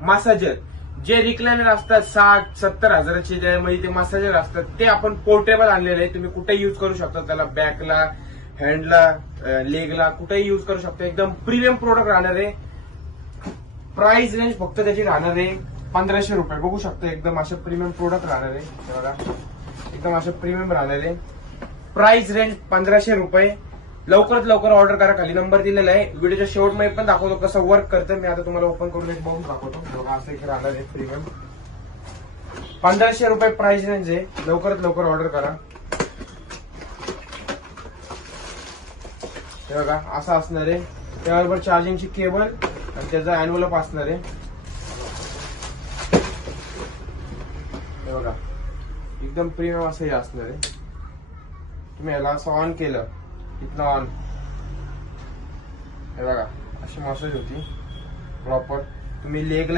Massager जे recliner असतात 60-70 हजाराचे ज्यामध्ये ते मसाजर असतात ते आपण पोर्टेबल आणलेले आहे. तुम्ही कुठेही युज करू शकता त्याला, बॅकला, हँडला, लेगला कुठेही युज करू शकता. एकदम प्रीमियम प्रोडक्ट राहणार आहे. प्राइस रेंज फक्त त्याची राहणार आहे 1500 रुपये. बघू शकता एकदम असे प्रीमियम प्रोडक्ट राहणार आहे. बघा एकदम असे प्रीमियम राहणार आहे. प्राइस रेंज 1500 रुपये. लवकरात लवकर ऑर्डर करा. खाली नंबर दिलेला आहे. व्हिडिओच्या शेवटमध्ये पण दाखवतो कसं वर्क करतं. मी आता तुम्हाला ओपन करून एक बघून दाखवतो. बघा असं एक राहणार आहे प्रीमियम. 1500 रुपये प्राइस रेंज आहे. लवकरात लवकर ऑर्डर करा. हे बघा असं असणार आहे. त्याबरोबर चार्जिंगची केबल आणि त्याचा एन्व्हलप असणार आहे. हे बघा एकदम प्रीमियम असं हे असणार आहे. तुम्ही याला असं ऑन केलं इथनं ऑन, हे बघा अशी मसाज होती प्रॉपर. तुम्ही लेगला